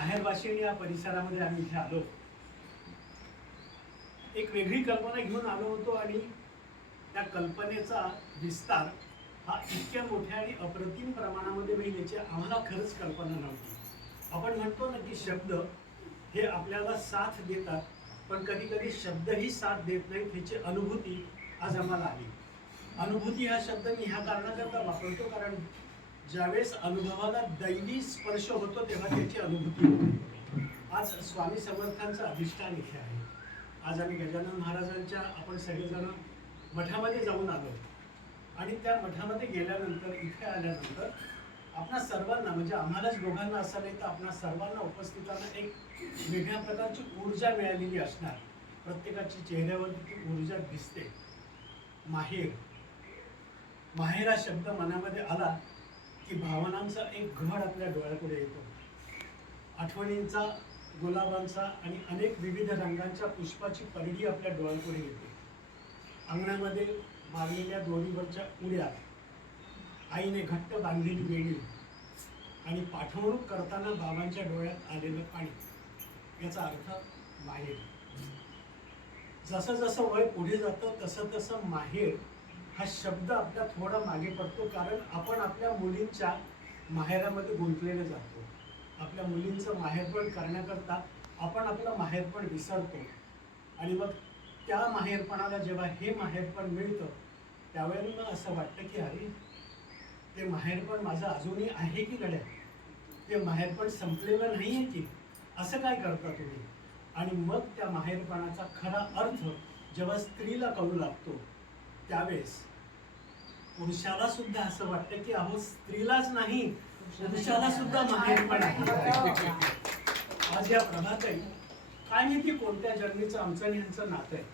माहेरवाशिणी या परिसरामध्ये आम्ही इथे आलो, एक वेगळी कल्पना घेऊन आलो होतो आणि त्या कल्पनेचा विस्तार हा इतक्या मोठ्या आणि अप्रतिम प्रमाणामध्ये होईल याची आम्हाला खरंच कल्पना नव्हती. आपण म्हणतो ना की शब्द हे आपल्याला साथ देतात, पण कधी कधी शब्दही साथ देत नाहीत ह्याची अनुभूती आज आम्हाला आली. अनुभूती हा शब्द मी ह्या कारणाकरता वापरतो कारण ज्यावेळेस अनुभवाला दैवी स्पर्श होतो तेव्हा त्याची अनुभूती होते. आज स्वामी समर्थांचं अधिष्ठान इथे आहे. आज आम्ही गजानन महाराजांच्या आपण सगळेजण मठामध्ये जाऊन आलो आणि त्या मठामध्ये गेल्यानंतर इथे आल्यानंतर आपणा सर्वांना म्हणजे आम्हालाच दोघांना असं नाही तर आपणा सर्वांना उपस्थितांना एक वेगळ्या प्रकारची ऊर्जा मिळालेली असणार. प्रत्येकाच्या चेहऱ्यावरती ती ऊर्जा दिसते. माहेर, माहेर हा शब्द मनामध्ये आला की भावनांचा एक घड आपल्या डोळ्यापुढे येतो. आठवणींचा, गुलाबांचा आणि अनेक विविध रंगांच्या पुष्पाची परडी आपल्या डोळ्यापुढे येते. अंगणामध्ये मारलेल्या दोरीवरच्या उड्या, आईने घट्ट बांधलेली वेळी आणि पाठवणूक करताना बाबांच्या डोळ्यात आलेलं पाणी, याचा अर्थ माहेर. जसं जसं वय पुढे जातं तसं तसं माहेर हा शब्द आपल्या थोडा मागे पडतो, कारण आपण आपल्या मुलींच्या माहेरामध्ये गुंतलेले जातो. आपल्या मुलींचं माहेरपण करण्याकरता आपण आपलं माहेरपण विसरतो आणि मग त्या माहेरपणाला जेव्हा हे माहेरपण मिळतं त्यावेळेला असं वाटतं की अरे ते माहेरपण माझं अजूनही आहे की गड्या, ते माहेरपण संपलेलं नाही आहे की, असं काय करता तुम्ही. आणि मग त्या माहेरपणाचा खरा अर्थ जेव्हा स्त्रीला कळू लागतो त्यावेळेस पुरुषाला सुद्धा असं वाटतं की अहो स्त्रीलाच नाही पुरुषाला सुद्धा माहेरपण आहे. आज या प्रभाताई काय माहिती कोणत्या जन्मीचं आमचं आणि ह्यांचं नातं आहे,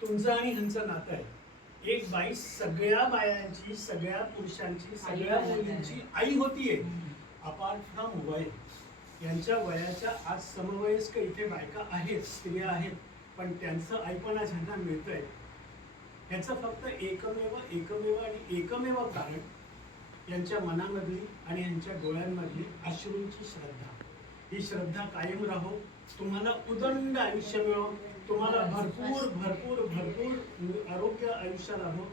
तुमचं आणि ह्यांचं नातं आहे. एक बाई सगळ्या बायांची, सगळ्या पुरुषांची, सगळ्या मुलींची आई होतीये. अपार्ट फ्रॉम वय, यांच्या वयाच्या आज समवयस्क इथे बायका आहेत, स्त्रिया आहेत, पण त्यांचं आईपणा ज्यांना मिळतंय ह्याचं फक्त एकमेव आणि एकमेव कारण यांच्या मनामधली आणि यांच्या डोळ्यांमधली अश्रूंची श्रद्धा. ही श्रद्धा कायम राहो, तुम्हाला उदंड आयुष्य मिळो, तुम्हाला भरपूर भरपूर भरपूर आरोग्य आयुष्य लाभो.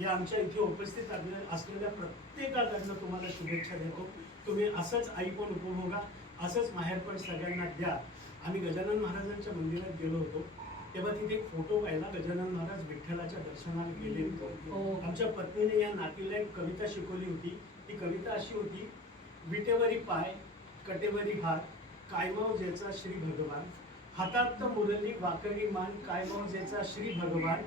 या आमच्या इथे उपस्थित असलेल्या प्रत्येकाकडनं तुम्हाला शुभेच्छा देतो. तुम्ही असंच आईपण उपभोगा, असंच माहेरपण सगळ्यांना द्या. आम्ही गजानन महाराजांच्या मंदिरात गेलो होतो तेव्हा तिथे एक फोटो पाहिला. गजानन महाराज विठ्ठलाच्या दर्शनाला गेले होते. आमच्या पत्नीने या नातीला एक कविता शिकवली होती. ती कविता अशी होती, विटेवरी पाय कटेवरी हात, कायमव जेचा श्री भगवान, हातात मुरली वाकडी मान, कायमव जेचा श्री भगवान,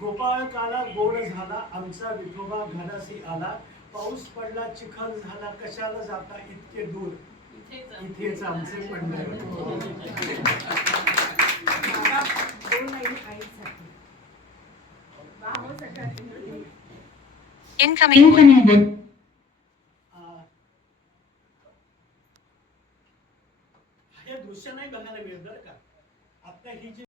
गोपाळ काला गोड झाला आमचा विठोबा घरासी आला, पाऊस पडला चिखल झाला कशाला जाता इतके दूर, इथेच आमचे पंढरपूर. Incoming. हे दृश्य नाही बघायला मिळत बरं का. आता ही जी